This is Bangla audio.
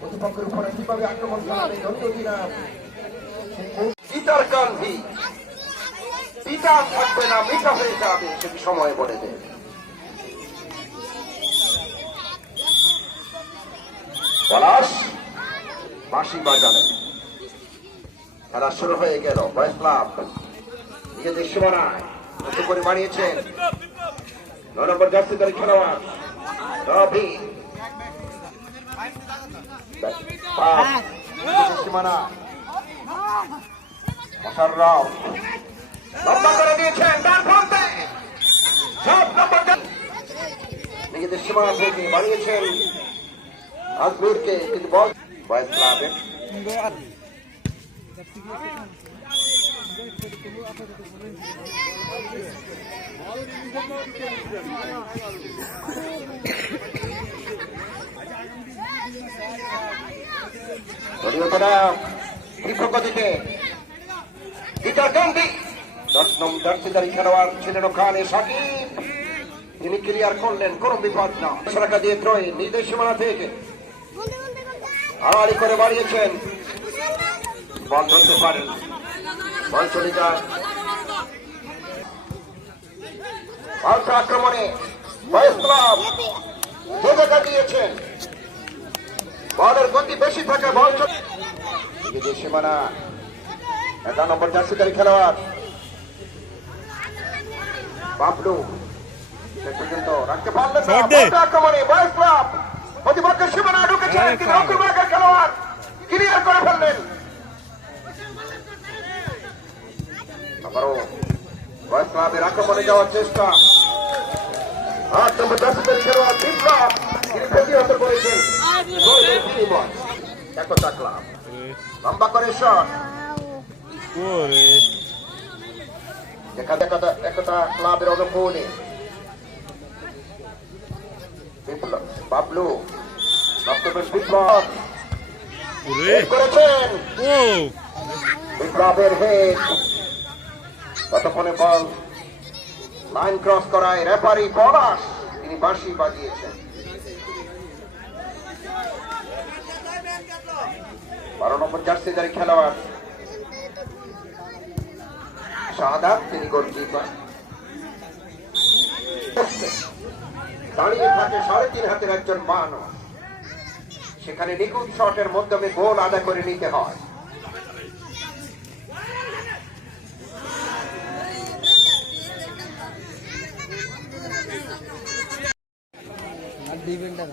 প্রতিপক্ষের উপরে কীভাবে আক্রমণ গান্ধী। পিতা থাকবে না হয়ে যাবে সেটি সময় বলে পলাশ, বাঁশি বাজালেন খেলা শুরু হয়ে গেল বয়স ক্লাব নিজেদের সীমানায় করে বাড়িয়েছেন নয় নম্বর জার্সি দলের খেলোয়াড়, রবি। সীমানা মশাররাও লম্বা করে দিয়েছেন ডান প্রান্তে সাত নম্বর জার্সি নিজেদের সীমানা থেকে বাড়িয়েছেন আজমিরকে কিন্তু বল বয়স ক্লাবের দলীয়তারা তীব্র গতিতে গান্ধী দশ নম্বর জার্সিদারি বিপদ না দিয়ে ত্রয় নিজের সীমানা থেকে। আড়াআড়ি করে বাড়িয়েছেন। বল ধরতে পারেন। বল চলে যায় আক্রমণে দিয়েছেন বলের গতি বেশি থাকে বল নিজেদের সীমানা। এগারো নম্বর জার্সিদারি খেলোয়াড়। বাবলু শেষ পর্যন্ত রাখতে পারলেন না। Short দে। পাল্টা আক্রমণে বয়স ক্লাব। প্রতিপক্ষের সীমানা ঢুকেছেন হ্যাঁ, কিন্তু খাও। অকুরবাগের খেলোয়াড়। ক্লিয়ার করে ফেললেন। আবারও বয়স ক্লাবের আক্রমণে যাওয়ার চেষ্টা। আট নম্বর জার্সিদারি খেলোয়াড় বিপ্লব তিনি প্রতিহত করেছেন গোলের বিনিময় একতা ক্লাব লম্বা করে শট। ওরে। দেখা একতা একতা ক্লাবের অনুকূলে। বিপ্লব বাবলু বিপ্লব। করেছেন। বিপ্লবের হেড ততক্ষণে বল। লাইন ক্রস করায় রেফারি পলাশ। তিনি বাঁশি বাজিয়েছেন। বারো নম্বর জার্সি যারা খেলোয়াড়। তিনি গোলকিপার দাঁড়িয়ে থাকে সাড়ে তিন হাতের একজন মানুষ সেখানে নিখুঁত শটের মাধ্যমে গোল আদা করে নিতে হয়। দুই ঘণ্টা